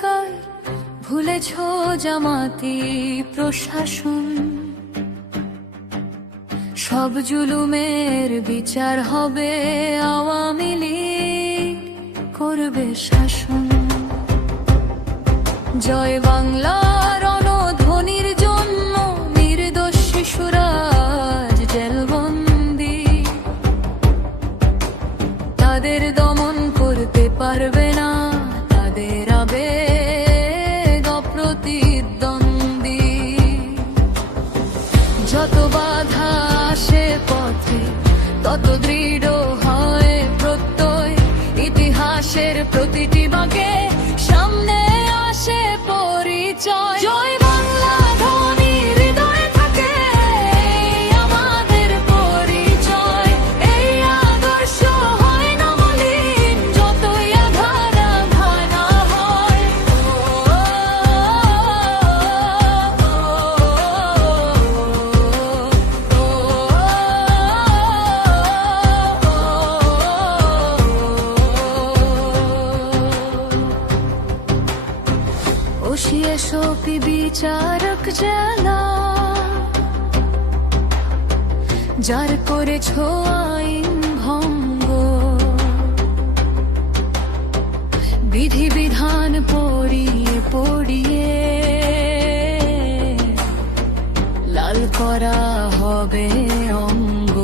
অধিকার, ভুলেছ জামাতি প্রশাসন। সব জুলুমের বিচার হবে, আওয়ামী লীগ করবে শাসন। জয় বাংলার রণধ্বনির জন্য নির্দোষ শিশুরা আজ জেলবন্দি। তাদের দমন করতে পারবে না তাদের আবেগ অপ্রতিদ্বন্দ্বী। যত বাধা আসে পথে তত দৃঢ় হয় প্রত্যয়। ইতিহাসের প্রতিটি বাঁকে সামনে আসে পরিচয়। জয় বাংলা ধ্বনি হৃদয়ে থাকে আমাদের পরিচয়। এই আদর্শ হয় না মলিন, যতই আধার ভানা হয়। ওশিয়ে শোপি বিচারক জেলা, যার করেছ আইন ভঙ্গ। বিধি বিধান পড়িয়ে পড়িয়ে লাল করা হবে অঙ্গ।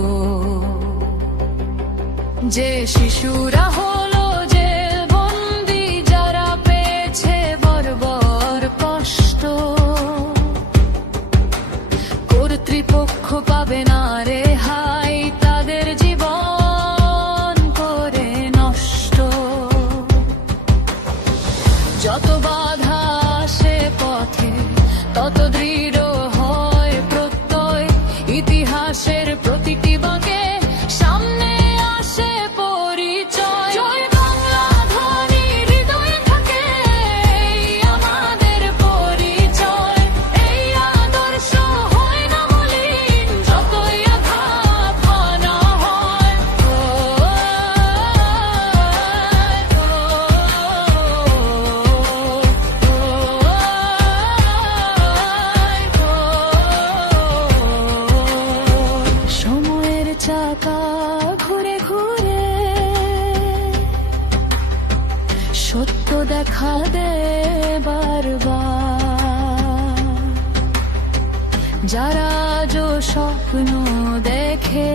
যে শিশুরা হলো জেলবন্দি, যারা পেয়েছে বর্বর কষ্ট, কর্তৃপক্ষ পাবে না রেহাই, তাদের জীবন করে নষ্ট। যত বাধা আসে পথে তত দৃঢ় হয় প্রত্যয়। ইতিহাসের প্রতিটি বাঁকে সামনে আসে পরিচয়। জয় বাংলা ধ্বনি হৃদয়ে থাকে আমাদের পরিচয়। এই আদর্শ হয় না মলিন, যতই আঘাত হানা হয়। সময়ের চাকা ঘুরে ঘুরে সত্য দেখা দে বারবার। যারা আজও স্বপ্ন দেখে